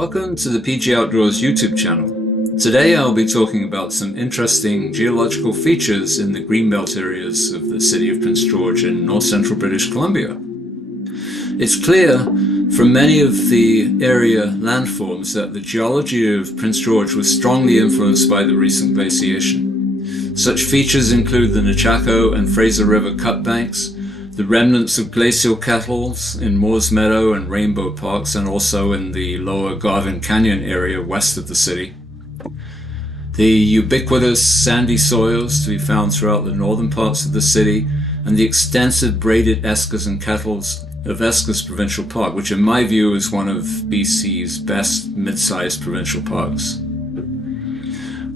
Welcome to the PG Outdoors YouTube channel. Today I'll be talking about some interesting geological features in the greenbelt areas of the city of Prince George in north central British Columbia. It's clear from many of the area landforms that the geology of Prince George was strongly influenced by the recent glaciation. Such features include the Nechako and Fraser River cutbanks, the remnants of glacial kettles in Moore's Meadow and Rainbow Parks, and also in the lower Garvin Canyon area west of the city. The ubiquitous sandy soils to be found throughout the northern parts of the city, and the extensive braided eskers and kettles of Eskers Provincial Park, which in my view is one of BC's best mid-sized provincial parks.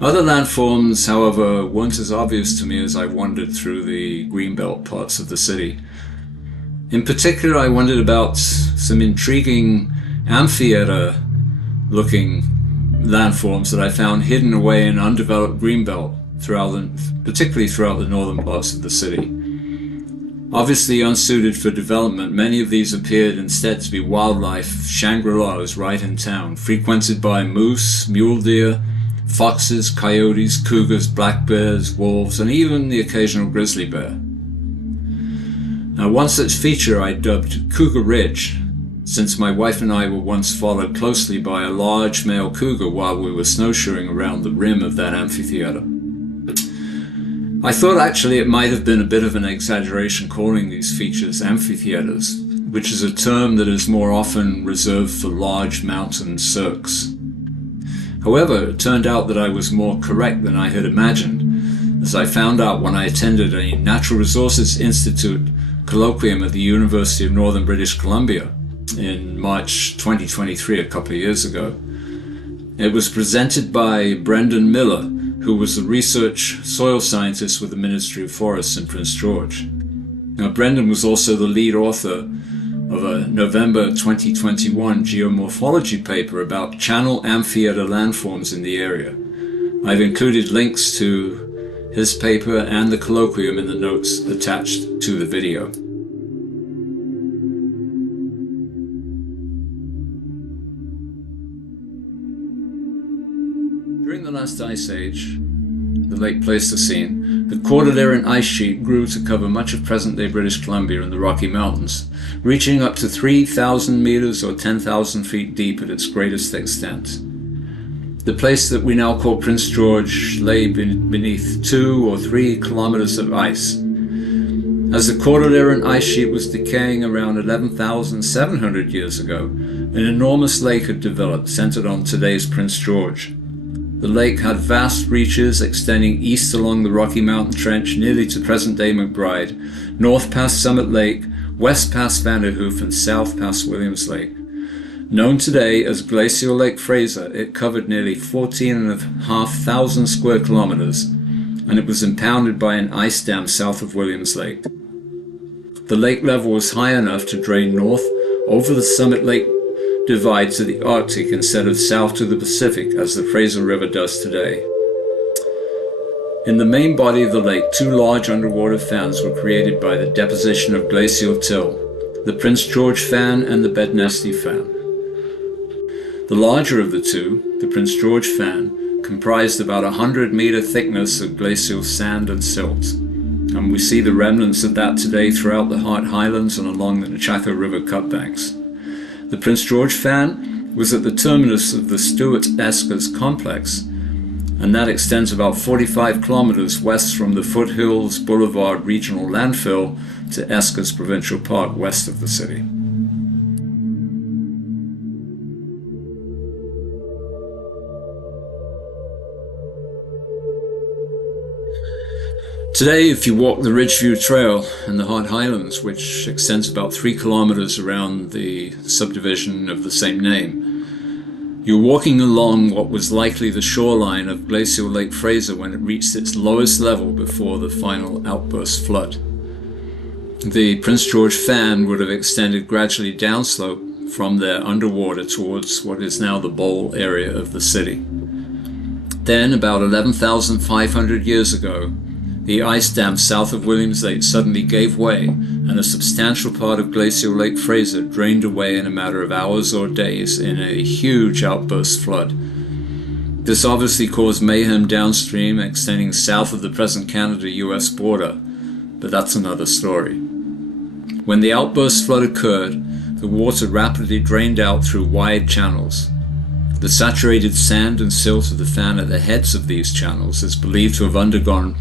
Other landforms, however, weren't as obvious to me as I wandered through the greenbelt parts of the city. In particular, I wondered about some intriguing amphitheatre-looking landforms that I found hidden away in undeveloped greenbelt, particularly throughout the northern parts of the city. Obviously unsuited for development, many of these appeared instead to be wildlife Shangri-Las right in town, frequented by moose, mule deer, foxes, coyotes, cougars, black bears, wolves, and even the occasional grizzly bear. Now, one such feature I dubbed Cougar Ridge, since my wife and I were once followed closely by a large male cougar while we were snowshoeing around the rim of that amphitheatre. I thought actually it might have been a bit of an exaggeration calling these features amphitheatres, which is a term that is more often reserved for large mountain cirques. However, it turned out that I was more correct than I had imagined, as I found out when I attended a Natural Resources Institute colloquium at the University of Northern British Columbia in March 2023, a couple of years ago. It was presented by Brendan Miller, who was a research soil scientist with the Ministry of Forests in Prince George. Now, Brendan was also the lead author of a November 2021 geomorphology paper about channel amphitheatre landforms in the area. I've included links to his paper and the colloquium in the notes attached to the video. During the last ice age, the late Pleistocene, the Cordilleran ice sheet grew to cover much of present-day British Columbia and the Rocky Mountains, reaching up to 3,000 meters or 10,000 feet deep at its greatest extent. The place that we now call Prince George lay beneath 2 or 3 kilometers of ice. As the Cordilleran ice sheet was decaying around 11,700 years ago, an enormous lake had developed centered on today's Prince George. The lake had vast reaches extending east along the Rocky Mountain Trench nearly to present-day McBride, north past Summit Lake, west past Vanderhoof, and south past Williams Lake. Known today as Glacial Lake Fraser, it covered nearly 14,500 square kilometers, and it was impounded by an ice dam south of Williams Lake. The lake level was high enough to drain north over the Summit Lake divide to the Arctic instead of south to the Pacific as the Fraser River does today. In the main body of the lake, 2 large underwater fans were created by the deposition of glacial till, the Prince George fan and the Bednesty fan. The larger of the two, the Prince George fan, comprised about 100-meter thickness of glacial sand and silt, and we see the remnants of that today throughout the Hart Highlands and along the Nechako River cutbanks. The Prince George fan was at the terminus of the Stewart-Eskers complex, and that extends about 45 kilometers west from the Foothills Boulevard Regional Landfill to Eskers Provincial Park west of the city. Today, if you walk the Ridgeview Trail in the Hart Highlands, which extends about 3 kilometers around the subdivision of the same name, you're walking along what was likely the shoreline of Glacial Lake Fraser when it reached its lowest level before the final outburst flood. The Prince George fan would have extended gradually downslope from there underwater towards what is now the bowl area of the city. Then, about 11,500 years ago, The ice dam south of Williams Lake suddenly gave way, and a substantial part of Glacial Lake Fraser drained away in a matter of hours or days in a huge outburst flood. This obviously caused mayhem downstream, extending south of the present Canada-US border, but that's another story. When the outburst flood occurred, the water rapidly drained out through wide channels. The saturated sand and silt of the fan at the heads of these channels is believed to have undergone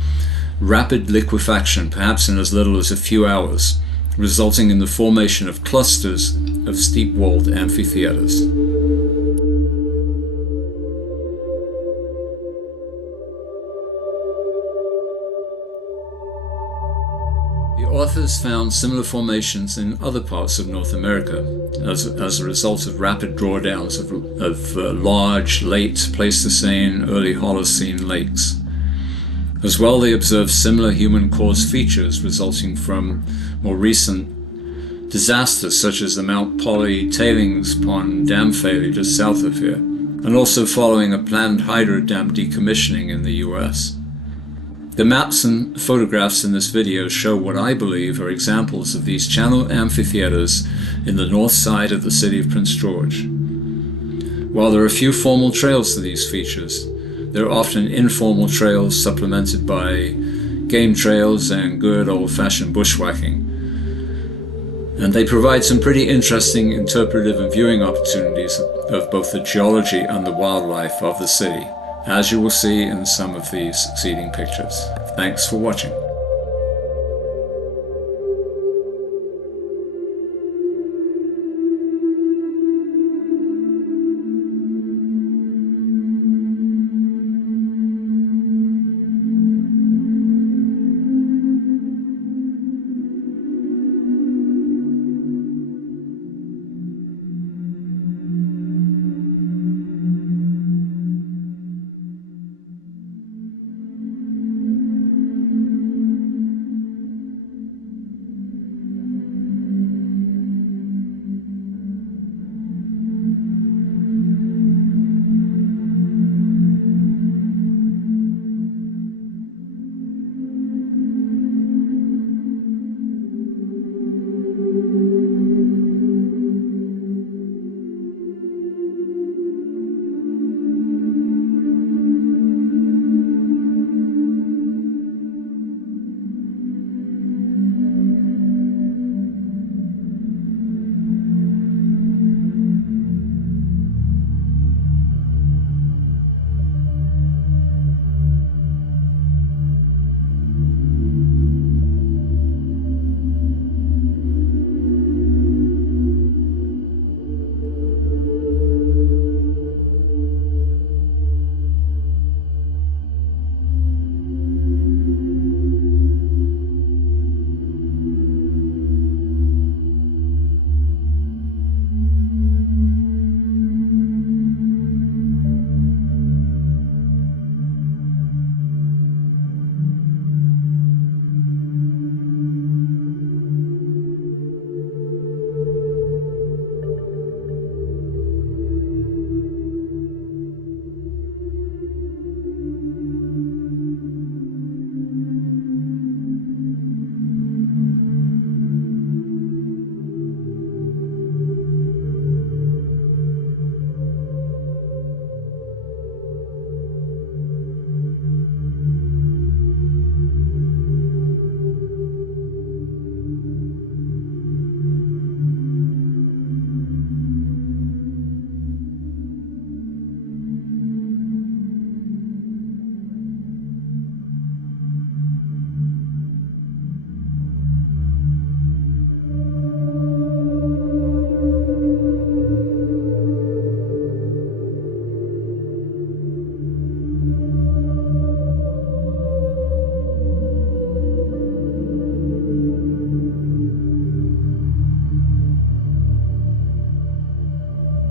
rapid liquefaction, perhaps in as little as a few hours, resulting in the formation of clusters of steep-walled amphitheatres. The authors found similar formations in other parts of North America as a result of rapid drawdowns of large, late Pleistocene, early Holocene lakes. As well, they observed similar human-caused features resulting from more recent disasters such as the Mount Polly tailings pond dam failure just south of here, and also following a planned hydro dam decommissioning in the US. The maps and photographs in this video show what I believe are examples of these channel amphitheatres in the north side of the city of Prince George. While there are few formal trails to these features, there are often informal trails supplemented by game trails and good old-fashioned bushwhacking. And they provide some pretty interesting interpretive and viewing opportunities of both the geology and the wildlife of the city, as you will see in some of these succeeding pictures. Thanks for watching.